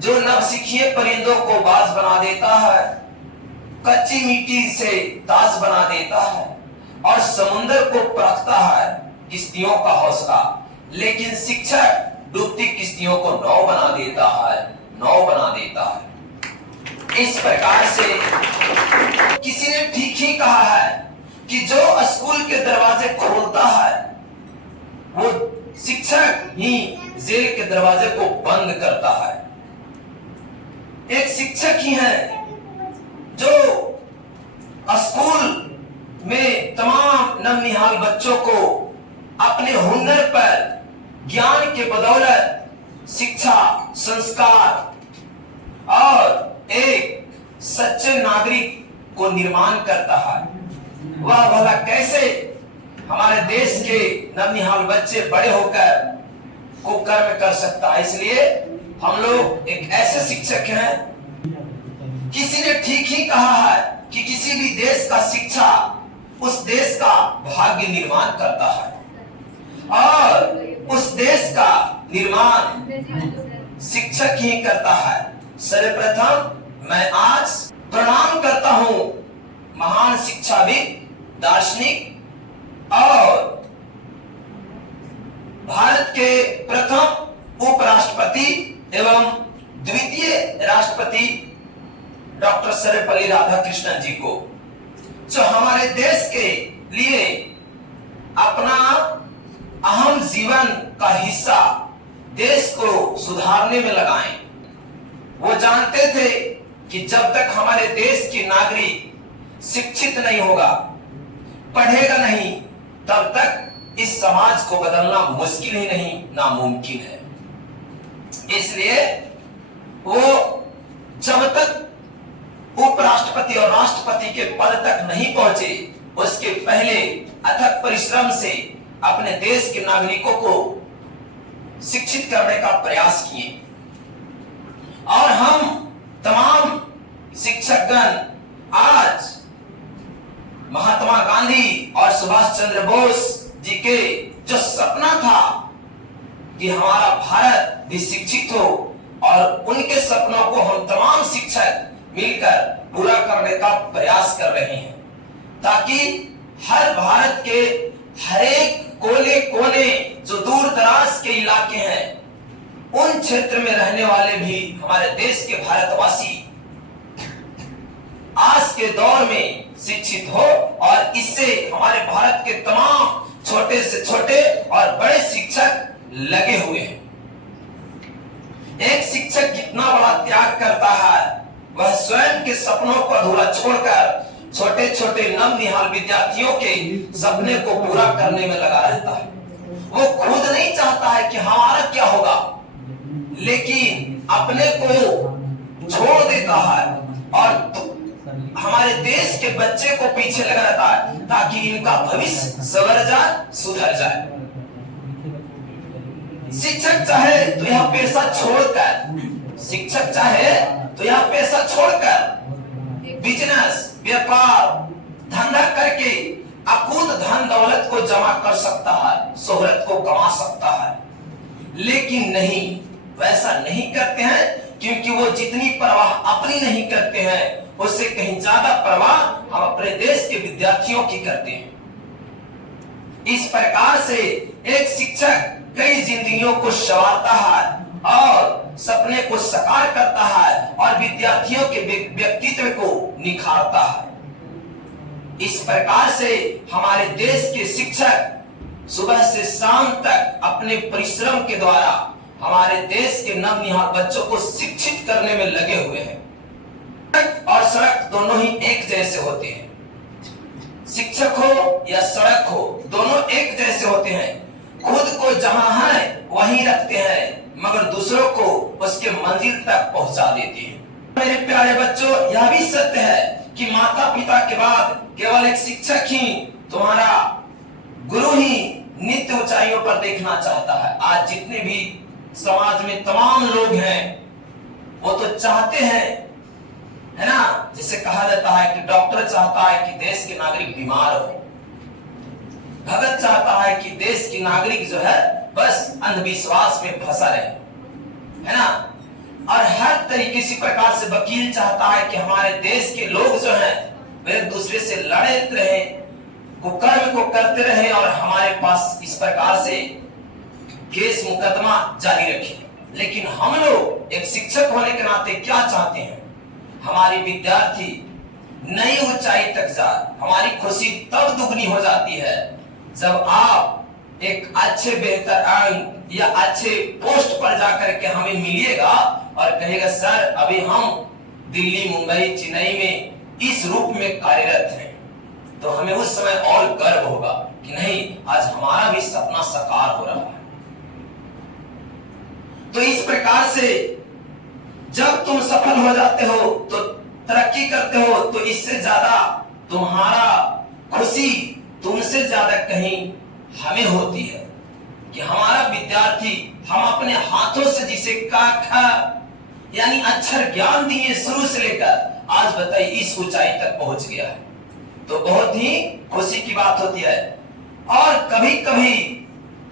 जो नवसिखिए परिंदों को बाज बना देता है, कच्ची मिट्टी से ताज बना देता है और समुद्र को परखता है किश्तियों का हौसला। लेकिन शिक्षक डूबती किश्तियों को नाव बना देता है, नाव बना देता है। इस प्रकार से किसी ने ठीक ही कहा है कि जो स्कूल के दरवाजे खोलता है वो शिक्षक ही जेल के दरवाजे को बंद करता है। एक शिक्षक ही है जो स्कूल में तमाम नवनिहाल बच्चों को अपने हुनर पर ज्ञान के बदौलत शिक्षा, संस्कार और एक सच्चे नागरिक को निर्माण करता है। वह भला कैसे हमारे देश के नवनिहाल बच्चे बड़े होकर कुकर्म कर सकता है। इसलिए हम लोग एक ऐसे शिक्षक हैं, किसी ने ठीक ही कहा है कि किसी भी देश का शिक्षा उस देश का भाग्य निर्माण करता है और उस देश का निर्माण शिक्षक ही करता है। सर्वप्रथम मैं आज प्रणाम करता हूं महान शिक्षाविद, दार्शनिक और भारत के प्रथम उपराष्ट्रपति एवं द्वितीय राष्ट्रपति डॉक्टर सर्वपल्ली राधाकृष्णन जी को, जो हमारे देश के लिए अपना अहम जीवन का हिस्सा देश को सुधारने में लगाएं। वो जानते थे कि जब तक हमारे देश की नागरिक शिक्षित नहीं होगा, पढ़ेगा नहीं, तब तक इस समाज को बदलना मुश्किल ही नहीं, नामुमकिन है। इसलिए वो जब तक उपराष्ट्रपति और राष्ट्रपति के पद तक नहीं पहुंचे, उसके पहले अथक परिश्रम से अपने देश के नागरिकों को शिक्षित करने का प्रयास किए। और हम तमाम शिक्षकगण आज महात्मा गांधी और सुभाष चंद्र बोस जी के जो सपना था कि हमारा भारत भी शिक्षित हो, और उनके सपनों को हम तमाम शिक्षक मिलकर पूरा करने का प्रयास कर रहे हैं, ताकि हर भारत के हर एक कोने कोने जो दूर दराज के इलाके हैं, उन क्षेत्र में रहने वाले भी हमारे देश के भारतवासी आज के दौर में शिक्षित हो, और इससे हमारे भारत के तमाम छोटे से छोटे और बड़े शिक्षक लगे हुए हैं। एक शिक्षक कितना बड़ा त्याग करता है, वह स्वयं के सपनों को अधूरा छोड़कर छोटे छोटे नवनिहाल विद्यार्थियों के सपने को पूरा करने में लगा रहता है। वो खुद नहीं चाहता है कि हमारा क्या होगा, लेकिन अपने को छोड़ देता है और हमारे देश के बच्चे को पीछे लगा रहता है, ताकि इनका भविष्य संवर जाए, सुधर जाए। शिक्षक चाहे तो यह पेशा छोड़कर, शिक्षक चाहे तो यह पेशा छोड़कर बिजनेस, व्यापार, धंधा करके अकूत धन दौलत को जमा कर सकता है, शोहरत को कमा सकता है। लेकिन नहीं, वैसा नहीं करते हैं, क्योंकि वो जितनी परवाह अपनी नहीं करते हैं, उससे कहीं ज्यादा परवाह हम अपने देश के विद्यार्थियों की करते हैं। इस प्रकार से एक शिक्षक कई जिंदगियों को संवारता है और सपने को साकार करता है और विद्यार्थियों के व्यक्तित्व को निखारता है। इस प्रकार से हमारे देश के शिक्षक सुबह से शाम तक अपने परिश्रम के द्वारा हमारे देश के नवनिहाल बच्चों को शिक्षित करने में लगे हुए हैं। और सड़क दोनों ही एक जैसे होते हैं, शिक्षक हो या सड़क हो, दोनों एक जैसे होते हैं। खुद को जहां है वहीं रखते हैं, मगर दूसरों को उसके मंजिल तक पहुंचा देते हैं। मेरे प्यारे बच्चों, यह भी सत्य है कि माता पिता के बाद केवल एक शिक्षक ही, तुम्हारा गुरु ही नित्य ऊंचाइयों पर देखना चाहता है। आज जितने भी समाज में तमाम लोग हैं, वो तो चाहते हैं, है ना, जिसे कहा जाता है कि डॉक्टर चाहता है कि देश के नागरिक बीमार हो, भगत चाहता है कि देश की नागरिक जो है बस अंधविश्वास में फंसा रहे, है ना। और हर तरीके से प्रकार से वकील चाहता है कि हमारे देश के लोग जो हैं वे एक दूसरे से लड़े रहे, कुकर्म को करते रहे और हमारे पास इस प्रकार से केस मुकदमा जारी रखे। लेकिन हम लोग एक शिक्षक होने के नाते क्या चाहते हैं? हमारी विद्यार्थी नई ऊंचाई तक जाए। हमारी खुशी तब दुगनी हो जाती है जब आप एक अच्छे बेहतर अंक या अच्छे पोस्ट पर जाकर के हमें मिलिएगा और कहेगा सर अभी हम दिल्ली, मुंबई, चेन्नई में इस रूप में कार्यरत हैं, तो हमें उस समय और गर्व होगा कि नहीं, आज हमारा भी सपना साकार हो रहा है। तो इस प्रकार से जब तुम सफल हो जाते हो तो तरक्की करते हो, तो इससे ज्यादा तुम्हारा खुशी तुमसे ज्यादा कहीं हमें होती है कि हमारा विद्यार्थी हम अपने हाथों से जिसे का खा यानी अक्षर ज्ञान दिए शुरू से लेकर आज बताइए इस ऊंचाई तक पहुंच गया है, तो बहुत ही खुशी की बात होती है। और कभी कभी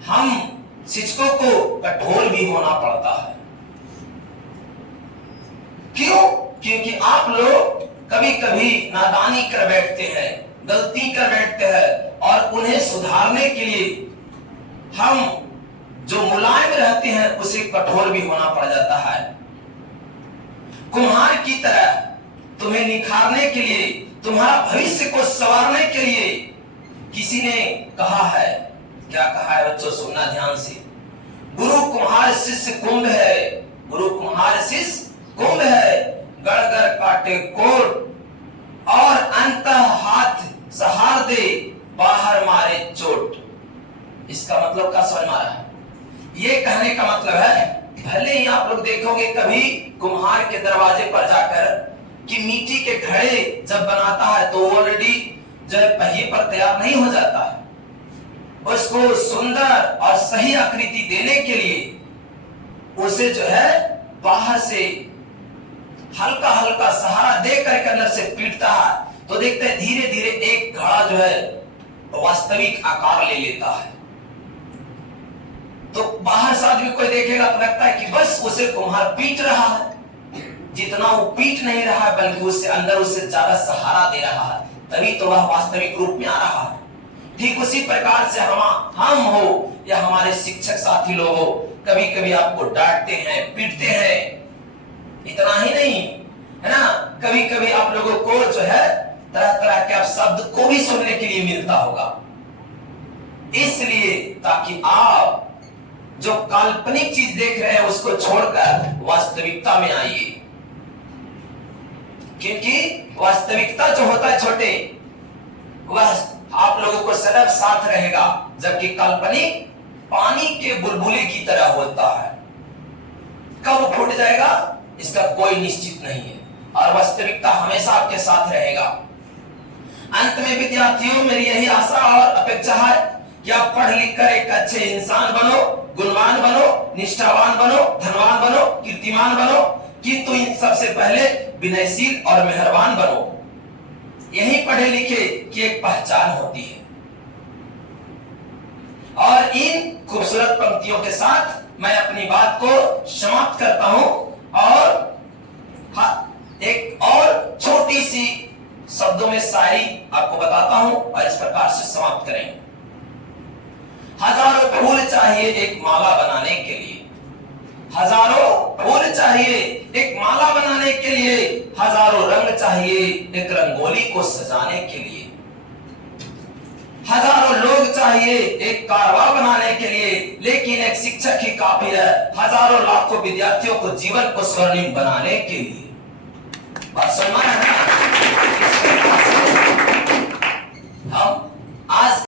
हम शिक्षकों को कठोर भी होना पड़ता है। क्यों? क्योंकि आप लोग कभी कभी नादानी कर बैठते हैं, गलती कर बैठते हैं और उन्हें सुधारने के लिए हम जो मुलायम रहते हैं उसे कठोर भी होना पड़ जाता है। कुम्हार की तरह तुम्हें निखारने के लिए, तुम्हारा भविष्य को संवारने के लिए किसी ने कहा है, क्या कहा है बच्चों, सुनना ध्यान से। गुरु कुम्हार शिष्य कुंभ है, गुरु कुम्हार शिष्य कुंभ है, गड़ गड़ काटे कोट और अंत हाथ सहार दे, बाहर मारे चोट। इसका मतलब क्या समझ में आ रहा है? ये कहने का मतलब है, भले ही आप लोग देखोगे कभी कुम्हार के दरवाजे पर जाकर कि मिट्टी के घड़े जब बनाता है तो ऑलरेडी जो है पहिए पर तैयार नहीं हो जाता है, उसको सुंदर और सही आकृति देने के लिए उसे जो है बाहर से हल्का हल्का सहारा दे करके अंदर से पीटता है, तो देखते हैं धीरे धीरे एक घड़ा जो है वास्तविक आकार ले लेता है। तो बाहर से आदमी कोई देखेगा तो लगता है कि बस उसे कुम्हार पीट रहा है, जितना वो पीट नहीं रहा है बल्कि उससे अंदर उससे ज्यादा सहारा दे रहा है, तभी तो वह वास्तविक रूप में आ रहा है। ठीक उसी प्रकार से हम हो या हमारे शिक्षक साथी लोग हो, कभी कभी आपको डांटते हैं, पीटते हैं। इतना ही नहीं है ना, कभी कभी आप लोगों को जो है तरह तरह के आप शब्द को भी सुनने के लिए मिलता होगा, इसलिए ताकि आप जो काल्पनिक चीज देख रहे हैं उसको छोड़कर वास्तविकता में आइए। क्योंकि वास्तविकता जो होता है छोटे, वह आप लोगों को सदैव साथ रहेगा, जबकि काल्पनिक पानी के बुलबुले की तरह होता है, कब फूट जाएगा इसका कोई निश्चित नहीं है, और वास्तविकता हमेशा आपके साथ रहेगा। अंत में विद्यार्थियों, मेरी यही आशा और अपेक्षा है कि आप पढ़ लिख कर एक अच्छे इंसान बनो, गुणवान बनो, निष्ठावान बनो, धनवान बनो, कीर्तिमान बनो, किंतु इन सबसे पहले विनयशील और मेहरबान बनो। यही पढ़े लिखे की एक पहचान होती है। और इन खूबसूरत पंक्तियों के साथ मैं अपनी बात को समाप्त करता हूं और एक और छोटी सी शब्दों में शायरी आपको बताता हूं और इस प्रकार से समाप्त करेंगे। हजारों फूल चाहिए एक माला बनाने के लिए, हजारों फूल चाहिए एक माला बनाने के लिए, हजारों रंग चाहिए एक रंगोली को सजाने के लिए, हजारों लोग चाहिए एक कारवा बनाने के लिए, लेकिन एक शिक्षक ही काफी है हजारों लाखों विद्यार्थियों को जीवन को स्वर्णिम बनाने के लिए। बात समझ